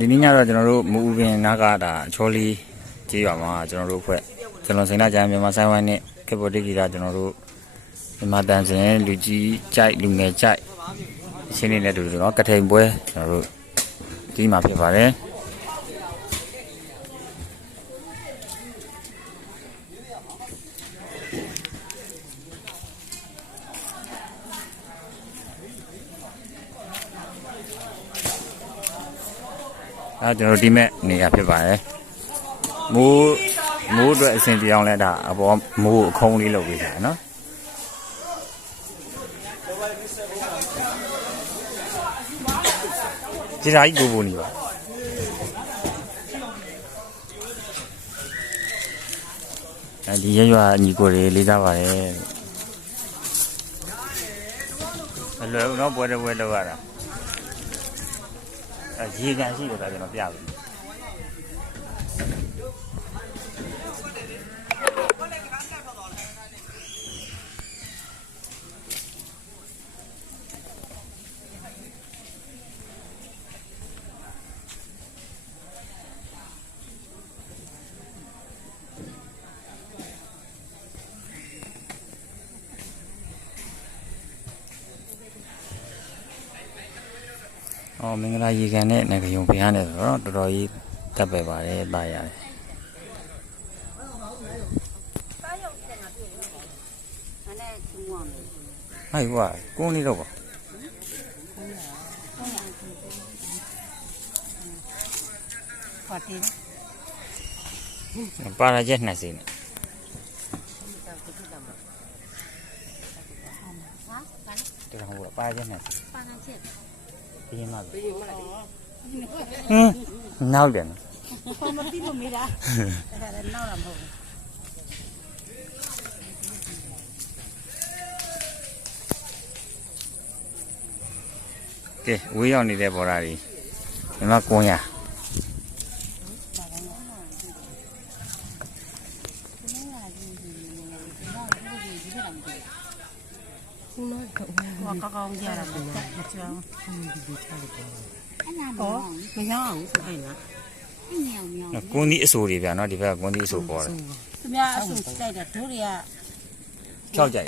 ဒီနေ့ညတော့ကျွန်တော်တို့မူဦးပင်နားကဒါအချောလေးကြေးရွာမှာကျွန်တော်တို့အဖွဲ့ကျွန်တော်စိန်နာကျမ်းမြန်မာဆိုင်ဝိုင်းနဲ့ကေပေါ်တီဂီတာကျွန်တော်တို့မြန်မာတန်စင်လူကြီးကြိုက်လူငယ်ကြိုက်အချင်းလေးနဲ့တူတူเนาะကထိန်ပွဲကျွန်တော်တို့ဒီမှာဖြစ်ပါတယ် အဲကျွန်တော်ဒီမဲ့နေရာဖြစ်ပါတယ်မိုးမိုးအတွက်အဆင်ပြေအောင်လဲဒါအပေါ်မိုးအခုံးလေးလုပ်ပေးတာနော်ဒီဓာကြီးကိုပုံနေပါအဲဒီရရွာညီကိုတွေလေးစားပါတယ်အလွယ်တော့ပွဲတဲ့ပွဲလောက်ရတာ ရေကန်ရှိတော့ဒါကျွန်တော်ပြပြီ အော်မင်္ဂလာရေကန်နဲ့ငကယုံဘုရားနဲ့ဆိုတော့တော်တော်ကြီးတက်ပဲပါတယ်ပါရတယ်ဟိုက်ဝါကိုနေတော့ပါပါလာချက်နှစ်စီနဲ့တော်ဟိုပါလာချက်နှစ်စီပါလာချက် ပြီးရင်မှပြီးရင်မှဟင်းနောက်တယ်နော်ဘာမပြီးလို့မေးတာအဲ့ဒါလည်းနောက်တာမဟုတ်ဘူးကဲဝေးရောက်နေတဲ့ပေါ်လာကြီးဒီမှာကွန်ရ 我刚刚家了，我讲，哦，没养，是哎那。喵喵。 ကွန်းဒီအဆူတွေဗျာနော်ဒီဘက်ကကွန်းဒီအဆူပေါ်တယ် 怎么样？送带的土里啊？ ဖြောက်ကြိုက်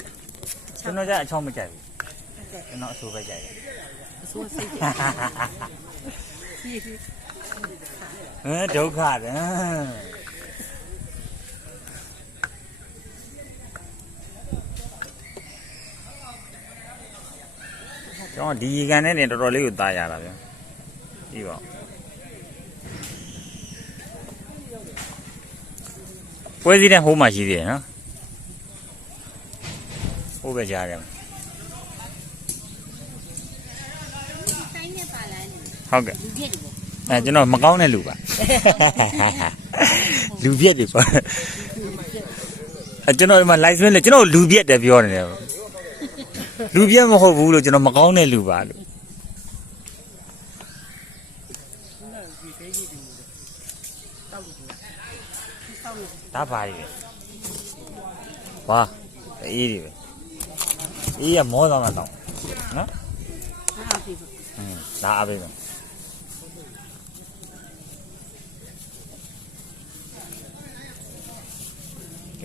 ကျွန်တော်ကြအချောင်းမကြိုက်ဘူးကျွန်တော်အဆူပဲကြိုက်တယ် 说谁的？ ဟမ်ဒုက္ခတယ် ကျွန်တော်ဒီရေကန်နဲ့တင်တော်တော်လေးကိုตายရတာဗျာကြည့်ပါပွဲစည်းတဲ့ဟိုးမှာရှိသေးတယ်နော်ဟိုးပဲကြားတယ်ဟုတ်ကဲ့အဲကျွန်တော်မကောင်းတဲ့လူပါလူပြက်တွေပေါ့အဲကျွန်တော်ဒီမှာ live stream လေကျွန်တော်လူပြက်တယ်ပြောနေတယ် လူပြတ်မဟုတ်ဘူးလို့ကျွန်တော်မကောင်းတဲ့လူပါလို့ဒါပါရီပဲဘာအေးဒီပဲအေးရမောဆောင်တာတော့နော်ဒါအပိပဲ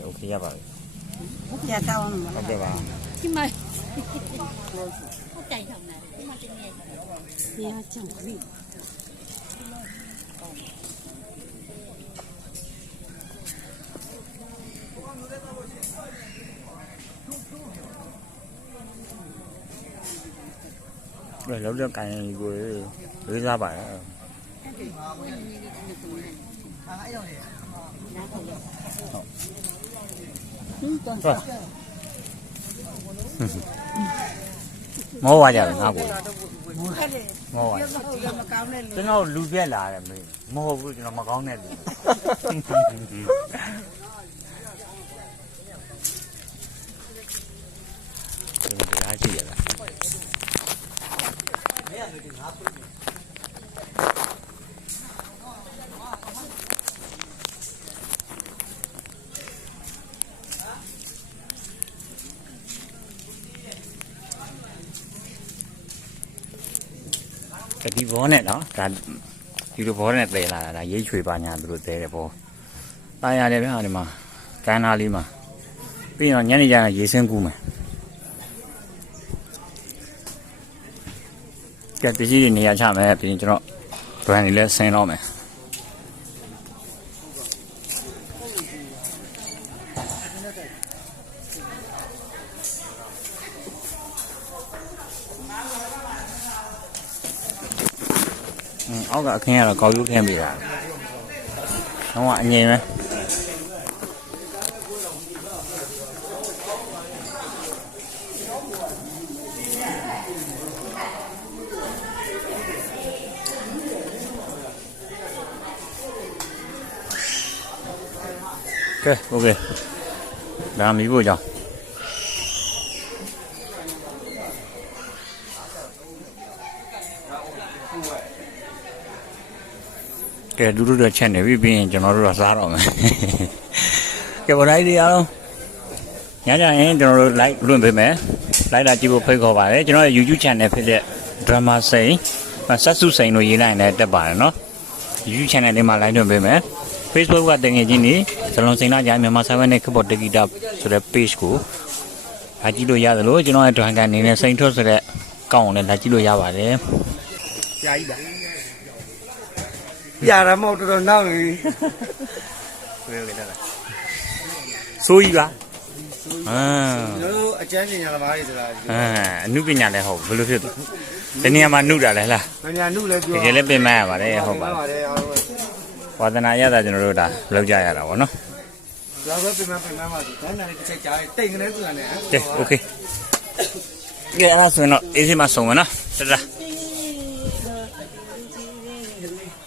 โอเคရပါပြီဟုတ်ပြတာအောင်ပါဟုတ်ကဲ့ပါဒီမှာ chạy thằng này, mà chạy nhẹ. Nha chẳng gì. rồi lâu ra cày này rồi rồi ra bãi rồi မောပါကြတယ်ငါကိုမောပါကျွန်တော်လူပြက်လာတယ်မေးမဟုတ်ဘူးကျွန်တော်မကောင်းတဲ့လူကျွန်တော်ဒါရှိရလား ကတိဘောနဲ့နော်ဒါယူလိုဘောနဲ့တည်လာတာဒါရိတ်ချွေပါညာသူတို့တဲတယ်ဘောတာရတယ်ဗျာဒီမှာကန်းသားလေးမှာပြီးတော့ညနေကျရင်ရေစင်းကူးမယ်ကြက်ပစ္စည်းတွေနေရာချမယ်ပြီးရင်ကျွန်တော် brand တွေလည်းဆင်းတော့မယ် အင်းအောက်ကအခင်းကတော့ကောက်ရုပ်ခင်းပေးတာတော့အငြိမ်ပဲ ကဲလူတို့တော့ချက်နေပြီပြီးရင်ကျွန်တော်တို့တော့စားတော့မယ်ကဲဗလိုက်တွေအားလုံးညကြရင်ကျွန်တော်တို့ live လွှင့်ပေးမယ် live လာကြည့်ဖို့ဖိတ်ခေါ်ပါတယ်ကျွန်တော်ရဲ့ YouTube channel ဖြစ်တဲ့ drama စိန်ဆက်စုစိန်လို့ရေးလိုက်ရင်လည်းတက်ပါတယ်နော် YouTube channel လေးမှာ live လွှင့်ပေးမယ် Facebook ကတငယ်ချင်းနေဇလုံးစိန်လာကြမြန်မာဆိုင်ဝဲနဲ့ခဘောတဂီတာဆိုတဲ့ page ကိုလာကြည့်လို့ရသလိုကျွန်တော်ရဲ့ dragon အနေနဲ့စိန်ထွက်ဆိုတဲ့ကောင့်ကိုလည်းလာကြည့်လို့ရပါတယ်ကြာကြီးပါ ပြရမဟုတ်တော်တော်နောက်နေပြီ ဝေးလေတာဆိုးကြီးပါအာ ကျွန်တော်တို့အကျန်းပညာသမားတွေဆိုတာ အာအနုပညာလည်းဟုတ်ဘယ်လိုဖြစ်လဲဒီနေရာမှာနှုတ်တာလဲလား မညာနုလည်း တ ပြော ကယ်လည်းပြင်မရပါတယ်ဟုတ်ပါ ပါတယ်အားလုံး ဝါသနာရတာကျွန်တော်တို့ဒါလောက်ကြရတာဗောနော် လောက်ပဲပြင်မပြင်မပါဒီတန်းတန်းလေးတစ်ချက်ကြားတိတ်ကနေဆိုတာနဲ့ ကဲโอเคကဲအဲ့ဒါဆိုရင်တော့အေးစီမှာဆုံးမယ်နော်တတာ